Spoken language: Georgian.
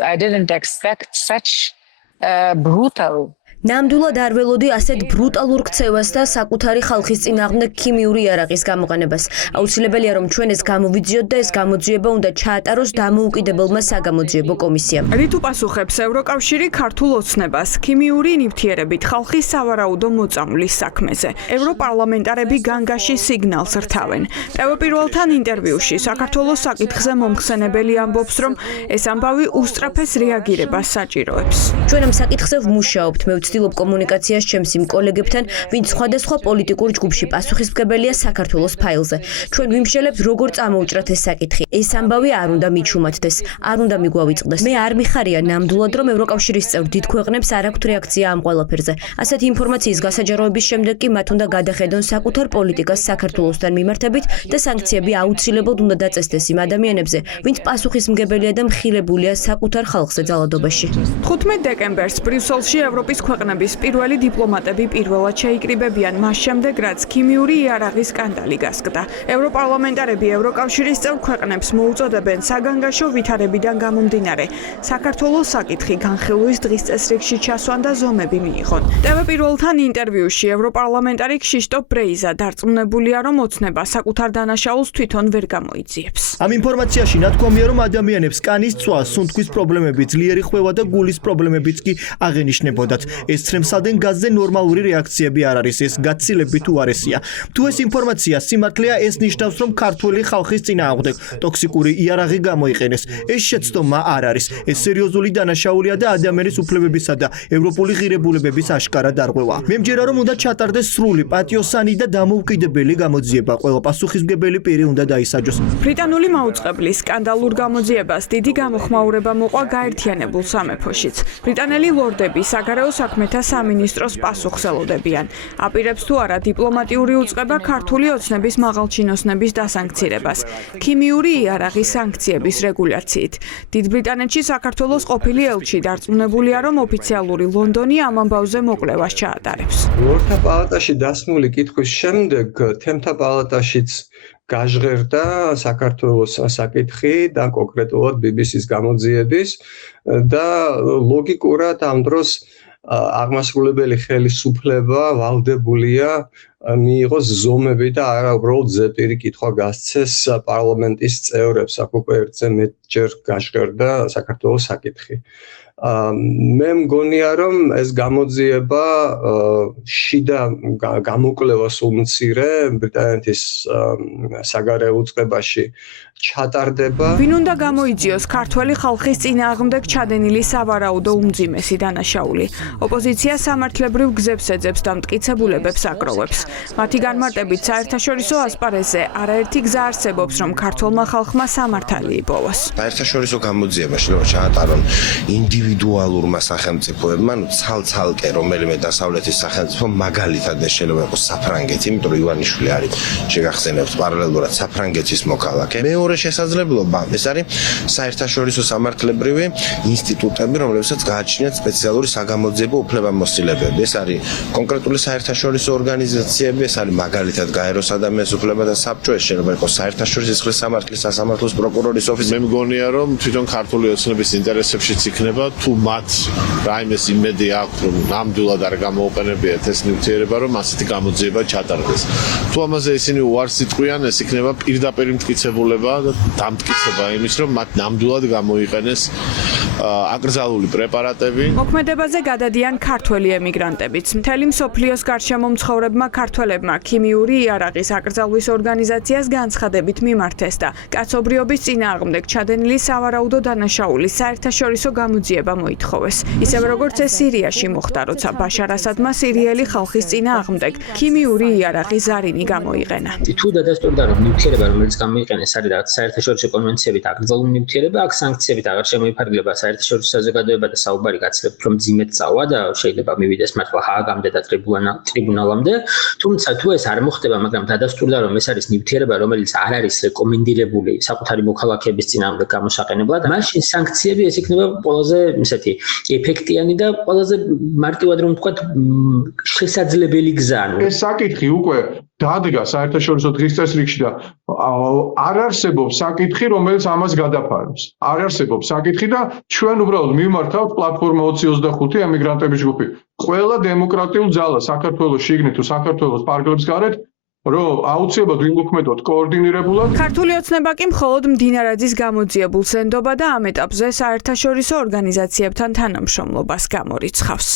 I didn't expect such brutal. ნამდვილად არ ველოდი ასეთ ბრუტალურ ქცევას და საკუთარი ხალხის წინააღმდეგ ქიმიური იარაღის გამოყენებას. აუცილებელია რომ ჩვენ ეს გამოვიძიოთ და ეს გამოძიება უნდა ჩაატაროს დამოუკიდებელმა საგამოძიებო კომისიამ. რით უპასუხებს ევროკავშირი ქართულ ოცნებას ქიმიური ნივთიერებით ხალხის სავარაუდო მოწამვლის საქმეზე. ევროპარლამენტარები განგაში სიგნალს რთავენ. ტევპირველთან ინტერვიუში საქართველოს საკითხზე მომხსენებელი ამბობს, რომ ეს ამბავი უსწრაფეს რეაგირებას საჭიროებს. ჩვენ ამ საკითხზე ვმუშაობთ. ვცდილობ კომუნიკაციას ჩემს იმ კოლეგებთან, ვინც სხვადასხვა პოლიტიკურ ჯგუფში პასუხისმგებელია საქართველოს ფაილზე. ჩვენ ვიმშელებთ, როგორ წამოუჭრათ ეს საკითხი. ეს ამბავი არ უნდა მიჩუმათდეს, არ უნდა მიგვავიწყდეს. მე არ მიხარია ნამდვილად, რომ ევროკავშირის წევრ დიდ ქვეყნებს არ აქვთ რეაქცია ამ ყველაფერზე. ასეთი ინფორმაციის გასაჯაროების შემდეგ კი მათ უნდა გადახედონ საკუთარ პოლიტიკას საქართველოსთან მიმართებით და სანქციები აუცილებლად უნდა დაწესდეს იმ ადამიანებზე, ვინც პასუხისმგებელია და მხილებულია საკუთარ ხალხზე ძალადობაში. 15 დეკემბერს ბრიუსელში ევროპის ქვეყნების პირველი დიპლომატები პირველად შეიკრიბებიან მას შემდეგ, რაც ქიმიური იარაღის სკანდალი გასკდა. ევროპარლამენტარები ევროკავშირის წევრ ქვეყნებს მოუწოდებენ საგანგაშო ვითარებიდან გამომდინარე საქართველოს საკითხი განხილვის დღის წესრიგში ჩასვან და ზომები მიიღონ. ტევპირველთან ინტერვიუში ევროპარლამენტარი ქშიშტოფ ბრეიზა დარწმუნებულია, რომ ოცნება საკუთარ დანაშაულს თვითონ ვერ გამოიძიებს. ამ ინფორმაციაში ნათქვამია, რომ ადამიანებს კანის წვა, სუნთქვის პრობლემები, ძლიერი ხვევა და გულის პრობლემებიც კი აღენიშნებოდათ. ეს ცრემსადენ გაზზე ნორმალური რეაქციები არ არის, ეს გაცილებით უარესია. თუ ეს ინფორმაცია სიმართლეა, ეს ნიშნავს, რომ ქართული ხალხის წინააღმდეგ ტოქსიკური იარაღი გამოიყენეს. ეს შეცდომა არ არის. ეს სერიოზული დანაშაულია და ადამიანის უფლებებისა და ევროპული ღირებულებების აშკარა დარღვევა. მე მჯერა, რომ უნდა ჩატარდეს სრული, პატიოსანი და დამოუკიდებელი გამოძიება. ყველა პასუხისმგებელი პირი უნდა დაისაჯოს. ბრიტანული მაუწყებლის სკანდალურ გამოძიებას დიდი გამოხმაურება მოყვა გაერთიანებულ სამეფოშიც. ბრიტანელი ლორდები საგარეო საქმეთა სამინისტროს პასუხს ელოდებიან. აპირებს თუ არა დიპლომატიური უწყება ქართული ოცნების მაღალჩინოსნების დასანქცირებას, ქიმიური იარაღის სანქციების რეგულაციით. დიდ ბრიტანეთში საქართველოს ყოფილი ელჩი დარწმუნებულია, რომ ოფიციალური ლონდონი ამ ამბავზე მოკვლევას ჩაატარებს. ლორდთა პალატაში დასმული კითხვის შემდეგ თემთა პალატაშიც გაჟღერდა საქართველოს საკითხი და კონკრეტულად BBC-ს გამოძიების და ლოგიკურად ამ დროს აღმასრულებელი ხელისუფლება ვალდებულია მიიღოს ზომები და არა უბრალოდ ზეპირი კითხვა გასცეს პარლამენტის წევრებს. აქ უკვე ერთზე მეტჯერ გაჟღერდა საქართველოს საკითხი. მე მგონია, რომ ეს გამოძიება შიდა გამოკვლევას უმცირე ბრიტანეთის საგარეო უწყებაში ჩატარდება. ვინ უნდა გამოიძიოს ქართველი ხალხის წინააღმდეგ ჩადენილი სავარაუდო უმძიმესი დანაშაული? ოპოზიცია სამართლებრივ გზებს ეძებს და მტკიცებულებებს აგროვებს. მათი განმარტებით საერთაშორისო ასპარეზზე არაერთი გზა არსებობს, რომ ქართველმა ხალხმა სამართალი იპოვოს. საერთაშორისო გამოძიებაში რომ ჩაატარონ ინდივიდუალურმა სახელმწიფოებმა, ცალ-ცალკე რომელიმე დასავლეთის სახელმწიფო, მაგალითად ეს შეიძლება იყოს საფრანგეთი, იმიტომ რომ ივანიშვილი არის შეგახსენებთ პარალელურად საფრანგეთის მოქალაქე. მეორე შესაძლებლობა ეს არის საერთაშორისო სამართლებრივი ინსტიტუტები, რომლებსაც გააჩნიათ სპეციალური საგამოძიებო უფლებამოსილებები. ეს არის კონკრეტული საერთაშორისო ორგანიზაციები, ეს არის მაგალითად გაეროს ადამიანის უფლებათა საბჭო, ეს შეიძლება იყოს საერთაშორისო სისხლის სამართლის სასამართლოს პროკურორის ოფისი. მე მგონია, რომ თვითონ ქართული ოცნების ინტერესებშიც იქნება, თუ მათ რაიმეს იმედი აქვთ, რომ ნამდვილად არ გამოუყენებიათ ეს ნივთიერება, რომ ასეთი გამოძიება ჩატარდეს. თუ ამაზე ისინი უარს იტყვიან, ეს იქნება პირდაპირ მტკიცებულება და დამტკიცება იმის, რომ მათ ნამდვილად გამოიყენეს აკრძალული პრეპარატები. მოქმედებაზე გადადიან ქართველი ემიგრანტებიც. მთელი მსოფლიოს გარშემო მცხოვრებმა ქართველებმა ქიმიური იარაღის აკრძალვის ორგანიზაციას განცხადებით მიმართეს და კაცობრიობის წინააღმდეგ ჩადენილი სავარაუდო დანაშაულის საერთაშორისო გამოძიება მოითხოვეს. ისევე როგორც ეს სირიაში მოხდა, როცა ბაშარ ასადმა სირიელი ხალხის წინააღმდეგ ქიმიური იარაღის ზარინი გამოიყენა. თუ დადასტურდა, რომ ნივთიერება, რომელიც გამოიყენეს არის რაღაც საერთაშორისო კონვენციებით აკრძალული ნივთიერება, აქ სანქციებით აღარ შემოიფარგლება საერთაშორისო საზოგადოება და საუბარი გაცლებთ, რომ ძიმედ წავა და შეიძლება მივიდეს მართლა ჰააგამდე და ტრიბუნალამდე. თუმცა თუ ეს არ მოხდება, მაგრამ დადასტურდა, რომ ეს არის ნივთიერება, რომელიც არ არის რეკომენდირებული საკუთარი მოქალაქეების წინააღმდეგ გამოსაყენებლად, მაშინ სანქციები ეს იქნება ყველაზე ისეთი ეფექტიანი და ყველაზე მარტივად რომ ვთქვათ შესაძლებელი გზა. ეს საკითხი უკვე დადგა საერთაშორისო დღის წესრიგში და არ არსებობს საკითხი, რომელიც ამას გადაფარავს. არ არსებობს საკითხი და ჩვენ უბრალოდ მიმართავთ პლატფორმა 2025 ემიგრანტების ჯგუფი. ყველა დემოკრატიულ ძალას საქართველოს შიგნით თუ საქართველოს პარკლებს გარეთ რომ აუცილებლად ვიმოქმედოთ კოორდინირებულად. ქართული ოცნება კი მხოლოდ მდინარაძის გამოძიებულს ენდობა და ამ ეტაპზე საერთაშორისო ორგანიზაციებთან თანამშრომლობას გამორიცხავს.